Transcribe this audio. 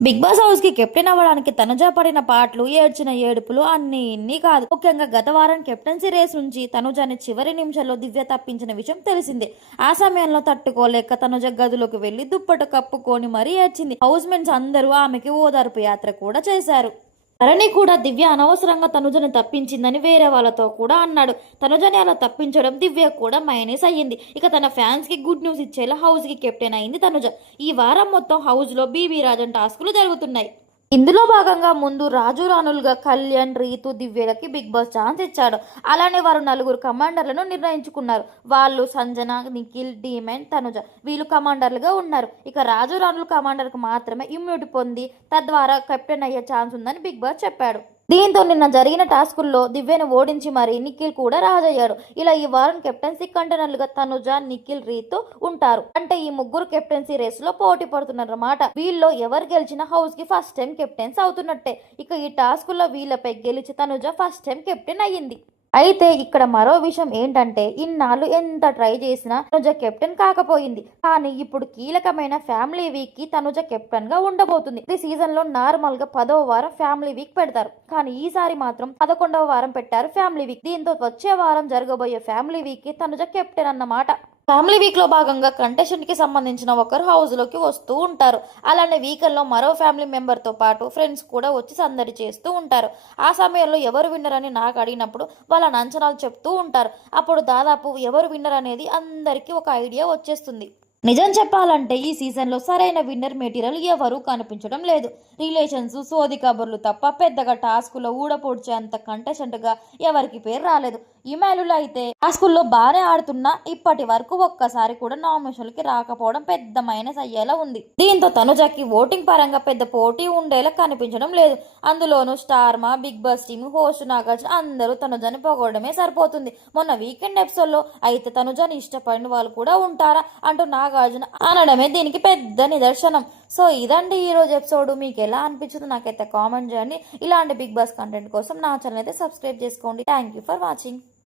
Big boss హౌస్కి captain అవ్వడానికి తనుజ పడిన పాటలు ఏడ్చిన ఏడుపులు అన్ని ఇన్ని కాదు. ముఖ్యంగా గత వారం కెప్టెన్సీ రేస్ నుంచి తనుజాని చివరి నిమిషంలో దివ్య తప్పించిన విషయం తెలిసిందే. ఆ సమయంలో తట్టుకోలేక తనుజ గదిలోకి వెళ్ళి దుప్పట కప్పుకొని మరీ ఏడ్చింది. హౌస్ మేట్స్ అందరూ ఆమెకి ఓదార్పు యాత్ర కూడా చేశారు. ధరణి కూడా దివ్య అనవసరంగా తనుజను తప్పించిందని వేరే వాళ్ళతో కూడా అన్నాడు. తనుజని అలా తప్పించడం దివ్య కూడా మైనస్ అయ్యింది. ఇక తన ఫ్యాన్స్కి గుడ్ న్యూస్ ఇచ్చేలా హౌస్కి కెప్టెన్ అయింది తనుజ. ఈ వారం మొత్తం హౌస్లో బీబీ రాజన్ టాస్కులు జరుగుతున్నాయి. ఇందులో భాగంగా ముందు రాజు రాణులుగా కళ్యాణ్ రీతు దివ్యలకి బిగ్ బాస్ ఛాన్స్ ఇచ్చాడు. అలానే వారు నలుగురు కమాండర్లను నిర్ణయించుకున్నారు. వాళ్ళు సంజన నిఖిల్ డీమెన్ తనుజ. వీళ్ళు కమాండర్లుగా ఉన్నారు. ఇక రాజు రాణులు కమాండర్కు మాత్రమే ఇమ్యూనిటీ పొంది తద్వారా కెప్టెన్ అయ్యే ఛాన్స్ ఉందని బిగ్ బాస్ చెప్పాడు. దీంతో నిన్న జరిగిన టాస్కుల్లో దివ్యను ఓడించి మరి నిఖిల్ కూడా రాజయ్యాడు ఇలా ఈ వారం కెప్టెన్సీ కంటనర్లుగా తనుజ నిఖిల్ రీతు ఉంటారు. అంటే ఈ ముగ్గురు కెప్టెన్సీ రేస్లో పోటీ పడుతున్నారన్నమాట. వీళ్ళలో ఎవరు గెలిచినా హౌస్కి ఫస్ట్ టైం కెప్టెన్స్ అవుతున్నట్టే. ఇక ఈ టాస్కుల్లో వీళ్ళపై గెలిచి తనుజ ఫస్ట్ టైం కెప్టెన్ అయ్యింది. అయితే ఇక్కడ మరో విషయం ఏంటంటే ఇన్నాళ్ళు ఎంత ట్రై చేసినా తనుజ కెప్టెన్ కాకపోయింది. కానీ ఇప్పుడు కీలకమైన ఫ్యామిలీ వీక్కి తనుజ కెప్టెన్గా ఉండబోతుంది. ఈ సీజన్లో నార్మల్గా పదవ వారం ఫ్యామిలీ వీక్ పెడతారు. కానీ ఈసారి మాత్రం పదకొండవ వారం పెట్టారు ఫ్యామిలీ వీక్. దీంతో వచ్చే వారం జరగబోయే ఫ్యామిలీ వీక్కి తనుజ కెప్టెన్ అన్నమాట. ఫ్యామిలీ వీక్లో భాగంగా కంటెస్టెంట్కి సంబంధించిన ఒకరు హౌస్లోకి వస్తూ ఉంటారు. అలానే వీకెండ్లో మరో ఫ్యామిలీ మెంబర్తో పాటు ఫ్రెండ్స్ కూడా వచ్చి సందడి చేస్తూ ఉంటారు. ఆ సమయంలో ఎవరు విన్నర్ అని నాకు అడిగినప్పుడు వాళ్ళ అంచనాలు చెప్తూ ఉంటారు. అప్పుడు దాదాపు ఎవరు విన్నర్ అనేది అందరికీ ఒక ఐడియా వచ్చేస్తుంది. నిజం చెప్పాలంటే ఈ సీజన్లో సరైన విన్నర్ మెటీరియల్ ఎవరూ కనిపించడం లేదు. రిలేషన్స్ సోది కబుర్లు తప్ప పెద్దగా టాస్కులో ఊడపొడిచేంత కంటెస్టెంట్గా ఎవరికి పేరు రాలేదు. ఈమెయిల్లో అయితే టాస్కుల్లో బాగానే ఆడుతున్నా ఇప్పటి వరకు ఒక్కసారి కూడా నామినేషన్లకి రాకపోవడం పెద్ద మైనస్ అయ్యేలా ఉంది. దీంతో తనుజకి ఓటింగ్ పరంగా పెద్ద పోటీ ఉండేలా కనిపించడం లేదు. అందులోనూ Star Maa Bigg Boss team host Nagarjuna అందరూ తనుజని పొగడమే సరిపోతుంది. మొన్న వీకెండ్ ఎపిసోడ్లో అయితే తనుజని ఇష్టపడిన వాళ్ళు కూడా ఉంటారా అంటూ నాగార్జున అనడమే దీనికి పెద్ద నిదర్శనం. సో ఇదండి ఈ రోజు ఎపిసోడ్. మీకు ఎలా అనిపించిందో నాకైతే కామెంట్ చేయండి. ఇలాంటి బిగ్ బాస్ కంటెంట్ కోసం నా ఛానల్ అయితే సబ్స్క్రైబ్ చేసుకోండి. Thank you for watching.